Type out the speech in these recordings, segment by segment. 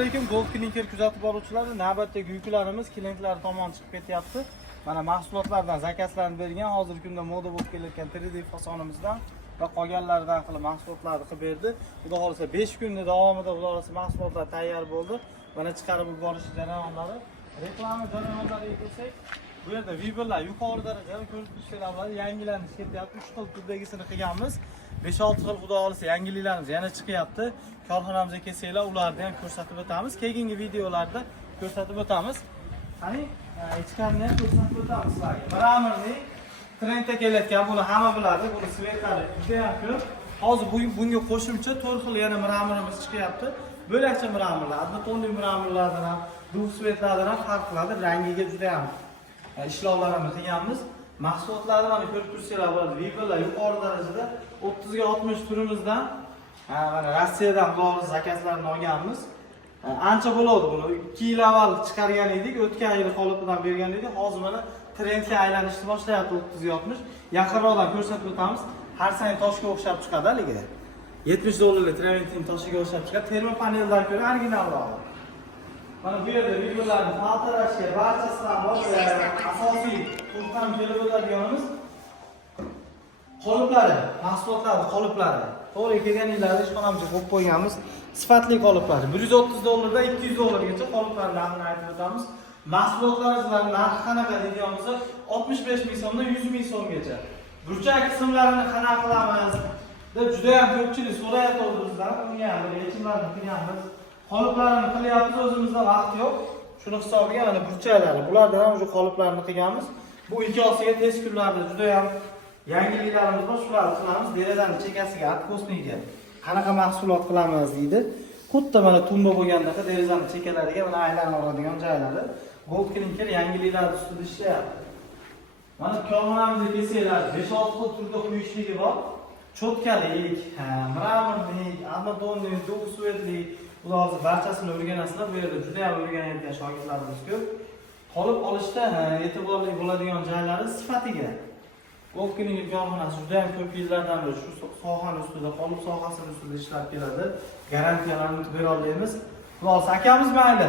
alaykum, Gold Clinker kuzatib boruvchilari. Navbatdagi yuklarimiz klientlar tomon chiqib ketyapti. Mana mahsulotlardan zakazlarni bergan, hozirgi kunda moda bo'lib kelayotgan 3D fasonimizdan va qolganlaridan qilib mahsulotlarni qilib berdi. Xudo xolasa 5 kunning davomida xudo xolasa mahsulotlar tayyor bo'ldi. Mana chiqarib yuborish jarayonlari, reklama jarayonlariga kelsak, bu yerda vibrlar yuqori darajada ko'rib turibsizlar, yangilanish ketyapti. 3 xil turdagisini qilganmiz. 5-6 xil xudo xolasa yangiliklarimiz yana chiqyapti. Korxonamizga kelsanglar, ularni ham ko'rsatib o'tamiz. Keyingi videolarda ko'rsatib o'tamiz. Qani, ichkarini ham ko'rsatib o'tamiz sizlarga. Mramorning trendga kelayotgan, buni hamma biladi. Buni svetlari juda ham ko'p. Hozir bunga qo'shimcha 4 xil yana mramorimiz chiqyapti. Bo'lakcha mramorlar, adnotonli mramorlardan ham, duv svetlardan ham farq qiladi. Rangiga juda ham ishlovlarni qilganmiz. Mahsulotlarni mana ko'rib turibsizlar, bo'ladi. Vibrlar yuqori darajada 30 ga 60 turimizdan mana Rossiyadan bo'lgan zakazlarni olganmiz. Ancha bo'ladi buni. 2 yil avval chiqargan edik, o'tgan yil qolipidan bergan edik. Hozir mana trendga aylanishni boshlayapti 30 ga 60. Yaqinroqdan ko'rsatib o'tamiz. Har sani toshga o'xshab chiqadi haliga. $70 Trementin toshiga o'xshab chiqadi. Termopaneldan ko'ra originalroq. Mana bu yerda vibrlarni faltrashga barchasidan boshqa asosiy turdan kelib o'tadiganimiz qoliplari, mahsulotlar qoliplari. To'g'ri kelganinglarda ishxonamizga qo'yib qo'yganmiz. Sifatli qoliplar. $130 dan $200 gacha qoliplar narxini aytib o'tamiz. Mahsulotlarimizning narxi qanaqa deydiganimizda 65 ming so'mdan 100 ming so'mgacha. Burchak qismlarini qanaqa qilamiz deb juda ham ko'pchilik so'rayapti bizdan. Unga ham yechimlarni qilganmiz. Qoliplarni qilyapmiz, o'zimizda vaqt yo'q. Shuni hisobiga mana burchaklari, bulardan ham o'sha qoliplarni qilganmiz. Bu ikkosiga tez kunlarda juda ham yangiliklarimiz bor, shularni qilamiz. Derazani chekasiga, откосниga qanaqa mahsulot qilamiz deydi. Xuddi mana tumba bo'lgandek derazani chekalariga mana aylanib oladigan joylari Gold Clinker yangiliklar ustida ishlayapti. Mana korxonamizga kelsanglar 5-6 xil turda quyishligi bor. Cho'tkalik, mramorlik, adnotonlik, duv svetlik, ular barchasini o'rganasizlar. Bu yerda juda ham o'rganayotgan shogirdlarimiz ko'p. Qolib olishda e'tiborli bo'ladigan joylari sifatiga. Gold Clinker korxonasi juda ham ko'p yillardan beri shu sohani ustida, qolip sohasini ustida ishlab keladi. Garantiyalarni bera olamiz. Xulosa akamiz mayli.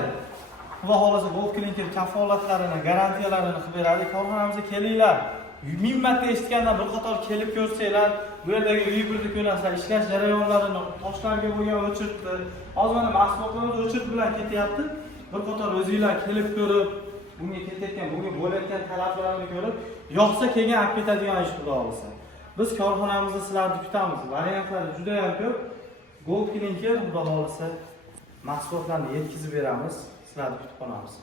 Xudo xolasa Gold Clinker kafolatlarini, garantiyalarini qilib beradi. Korxonamizga kelinglar. 1000 marta eshitgandan bir qator kelib ko'rsanglar, bu yerdagi vibrni ko'rasizlar, ishlash jarayonlarini, toshlarga bo'lgan o'chirtdi. Hozir mana mahsulotlarimiz o'chirt bilan ketyapti. Bir qator o'zingizlar kelib ko'rib, bunga ketayotgan, bunga bo'layotgan talablarni ko'rib, yoqsa kelgan olib ketadigan ish xudo xolasa. Biz korxonamizda sizlarni kutamiz. Variantlari juda ham ko'p. Gold Clinker xudo xolasa mahsulotlarni yetkazib beramiz. Sizlarni kutib qolamiz.